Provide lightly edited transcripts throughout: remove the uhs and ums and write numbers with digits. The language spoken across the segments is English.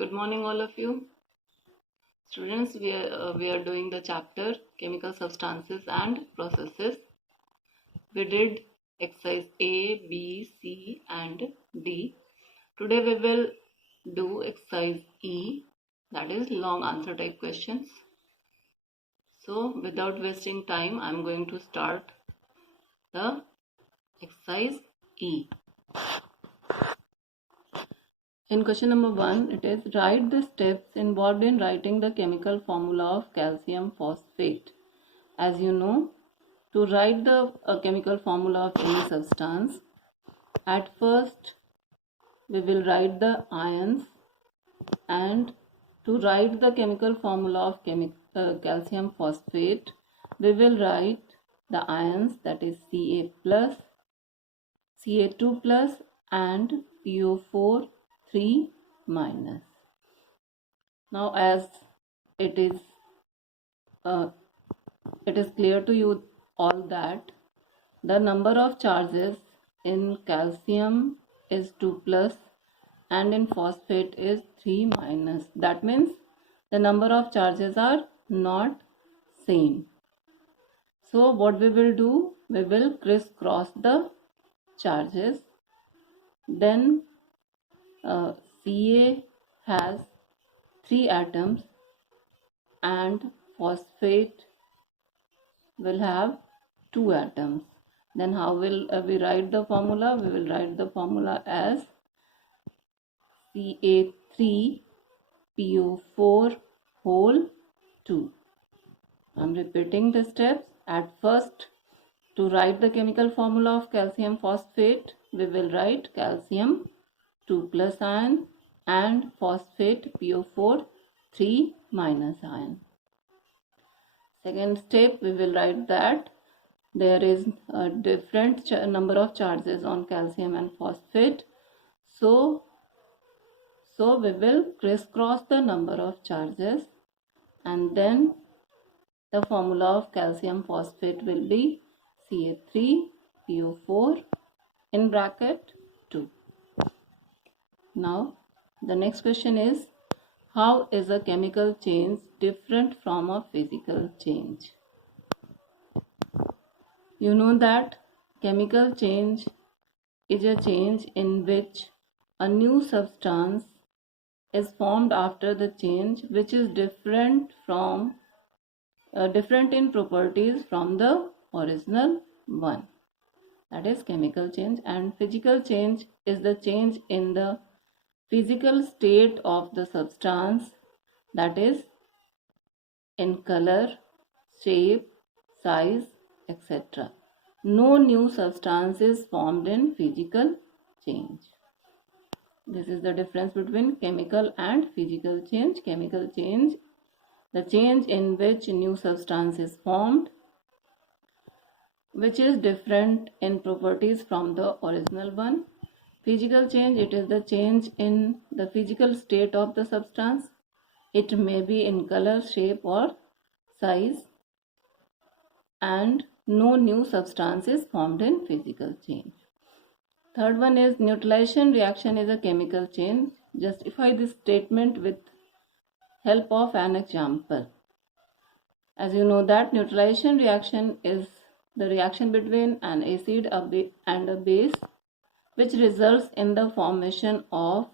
Good morning, all of you. Students, we are doing the chapter Chemical Substances and Processes. We did exercise A, B, C, and D. Today we will do exercise E, that is long answer type questions. So, without wasting time, I am going to start the exercise E. In question number 1, it is write the steps involved in writing the chemical formula of calcium phosphate. As you know, to write the chemical formula of any substance, at first we will write the ions, and to write the chemical formula of calcium phosphate, we will write the ions, that is Ca plus, Ca2 plus and PO4 3 minus. Now as it is clear to you all that the number of charges in calcium is 2 plus and in phosphate is 3 minus. That means the number of charges are not same. So what we will do, we will crisscross the charges. Then Ca has 3 atoms and phosphate will have 2 atoms. Then how will we write the formula? We will write the formula as Ca3PO4 whole 2. I am repeating the steps. At first, to write the chemical formula of calcium phosphate, we will write calcium 2 plus ion and phosphate PO4 3 minus ion. Second step, we will write that there is a different number of charges on calcium and phosphate. So we will crisscross the number of charges, and then the formula of calcium phosphate will be Ca3PO4 in bracket 2. Now the next question is, how is a chemical change different from a physical change? You know that chemical change is a change in which a new substance is formed after the change, which is different in properties from the original one. That is chemical change. And physical change is the change in the physical state of the substance, that is in color, shape, size, etc. No new substance is formed in physical change. This is the difference between chemical and physical change. Chemical change, the change in which new substance is formed, which is different in properties from the original one. Physical change, it is the change in the physical state of the substance. It may be in color, shape or size, and no new substance is formed in physical change. Third one is neutralization reaction is a chemical change. Justify this statement with help of an example. As you know that neutralization reaction is the reaction between an acid and a base, which results in the formation of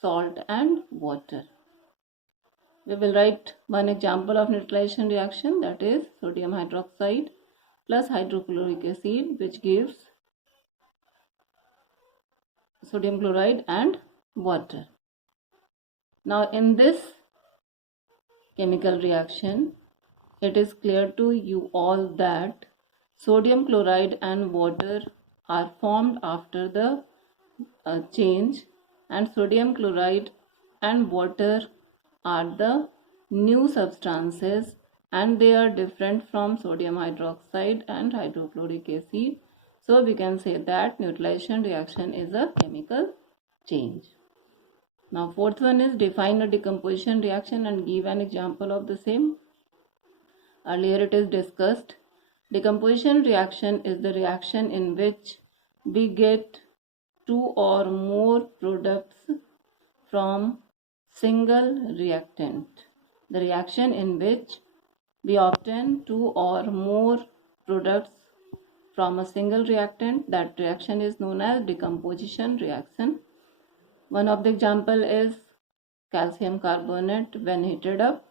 salt and water. We will write one example of neutralization reaction, that is sodium hydroxide plus hydrochloric acid, which gives sodium chloride and water. Now in this chemical reaction, it is clear to you all that sodium chloride and water are formed after the change, and sodium chloride and water are the new substances, and they are different from sodium hydroxide and hydrochloric acid. So we can say that neutralization reaction is a chemical change. Now fourth one is define a decomposition reaction and give an example of the same. Earlier it is discussed. Decomposition reaction is the reaction in which we get 2 or more products from single reactant, the reaction in which we obtain two or more products from a single reactant. That reaction is known as decomposition reaction. One of the example is calcium carbonate. When heated up,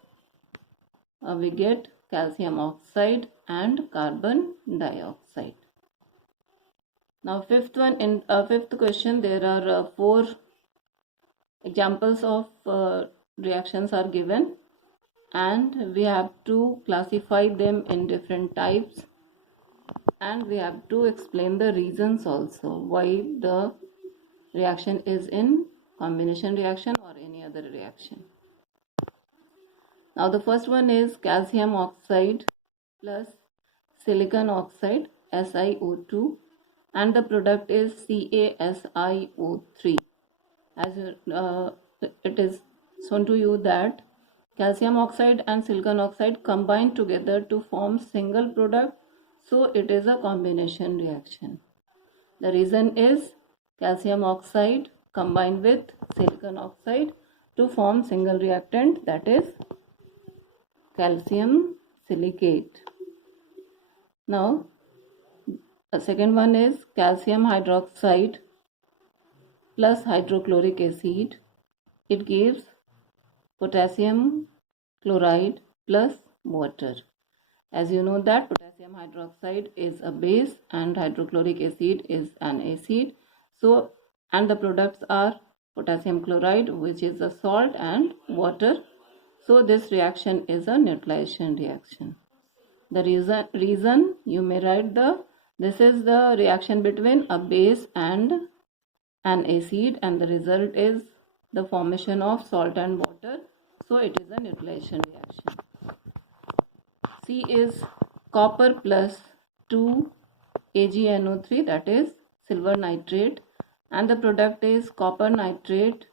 we get calcium oxide and carbon dioxide. Now fifth question, there are four examples of reactions are given, and we have to classify them in different types, and we have to explain the reasons also why the reaction is in combination reaction or any other reaction. Now the first one is calcium oxide plus silicon oxide, SiO2, and the product is CaSiO3. As it is shown to you that calcium oxide and silicon oxide combine together to form single product, so it is a combination reaction. The reason is calcium oxide combined with silicon oxide to form single reactant, that is calcium silicate. Now the second one is calcium hydroxide plus hydrochloric acid. It gives potassium chloride plus water. As you know that potassium hydroxide is a base and hydrochloric acid is an acid. So, and the products are potassium chloride, which is a salt, and water. So this reaction is a neutralization reaction. The reason you may write this is the reaction between a base and an acid, and the result is the formation of salt and water. So it is a neutralization reaction. C is copper plus 2 AgNO3, that is silver nitrate, and the product is copper nitrate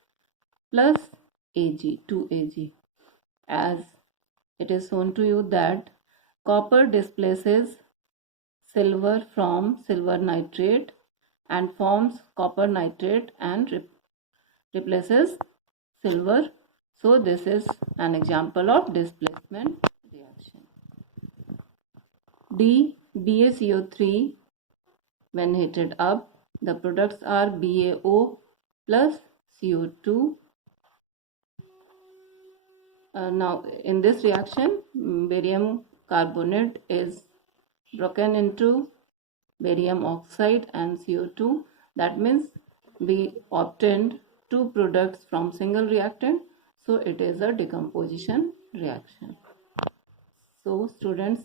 plus Ag, 2Ag. As it is shown to you that copper displaces silver from silver nitrate and forms copper nitrate and replaces silver. So this is an example of displacement reaction. D, BaCO3, when heated up, the products are BaO plus CO2. Now in this reaction, barium carbonate is broken into barium oxide and CO2. That means we obtained two products from single reactant, so it is a decomposition reaction. So students,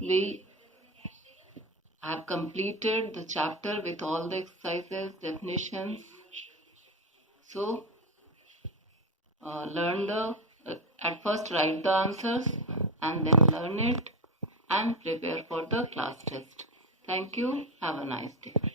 we have completed the chapter with all the exercises, definitions. So at first write the answers and then learn it and prepare for the class test. Thank you. Have a nice day.